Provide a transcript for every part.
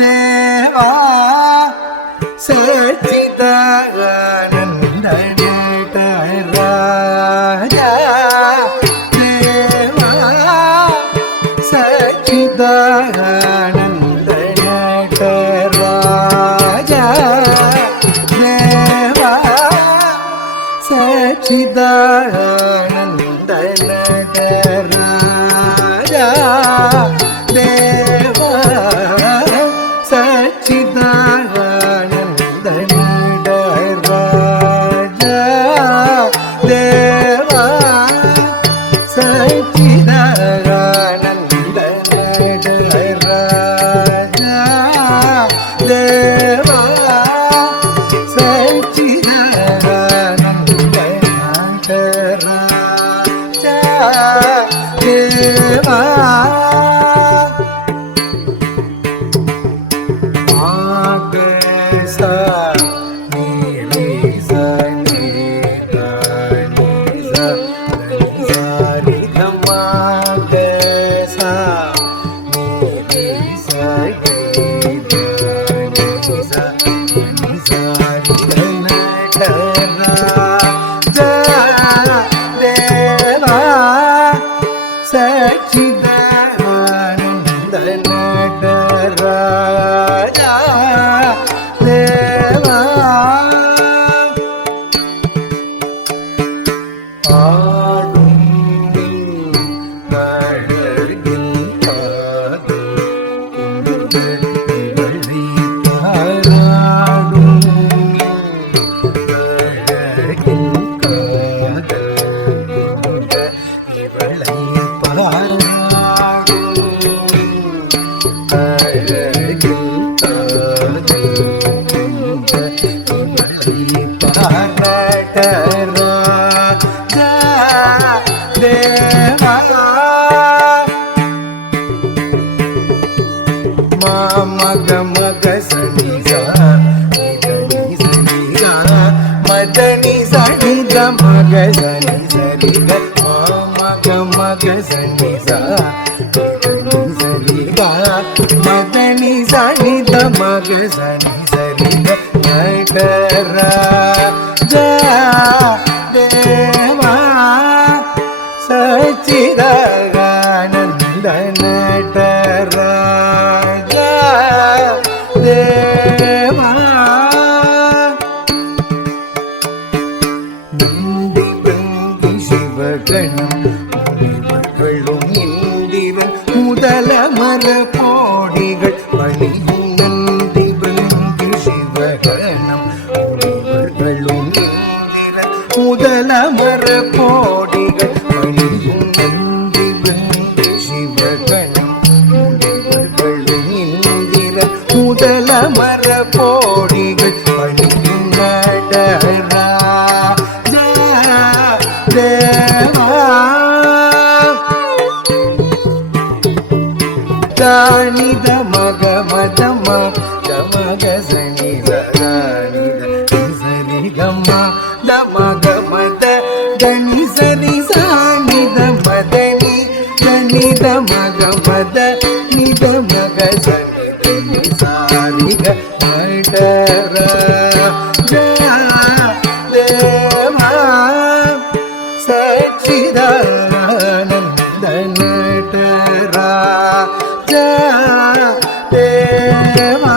தேவா சச்சிதானந்த நடராஜா தேவா சச்சிதானந்த நடராஜா தேவா சச்சிதானந்த நடராஜா தேவா சச்சிதானந்த நடராஜா தேவா சச்சிதானந்த நடராஜா தேவா சச்சிதானந்த நடராஜா தேவா சச்சிதானந்த நடராஜா தேவா ஆடும் அழகில் பாடுகளை பாராடும் அழகில் இவளை மக மக சனிதா மதனி சனித மக சனி சரிக மக மக சனிதா சரிகா மதனி சனித மக சனி சரிக நடராஜா தேவா சச்சிதானந்த நடராஜா தேவா நந்தி பந்தி சிவகணம் முனிவர்களும் இந்திரன் முதல மர கோடிகள் பணியும் நந்தி பந்தி சிவகணம் முனிவர்களும் இந்திரன் முதல மர கோடிகள் பணியும் நந்தி பந்தி சிவகணம் முனிவர்களும் இந்திரன் முதல மர கோடிகள் பணியும் நடராஜா தேவா தானித மக மதம தமக சனி சனித சரி கம்மா தமக மத கணி சரி சானித மதனி கணித மக மத நித மக சனி சாரிக நடராஜா தேவா சச்சிதானந்த நடராஜா தேவா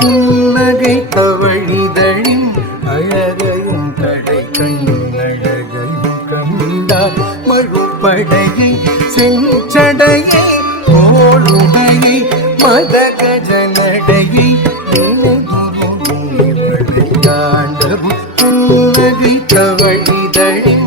புன்னகை தவழிதழின் அழகையும் கடை கண்ணின் அழகையும் கண்டார் மறுபடையை செஞ்சடையை கோளுடையை மதக ஜனடையை தாண்டவும் புன்னகை தவழிதழின்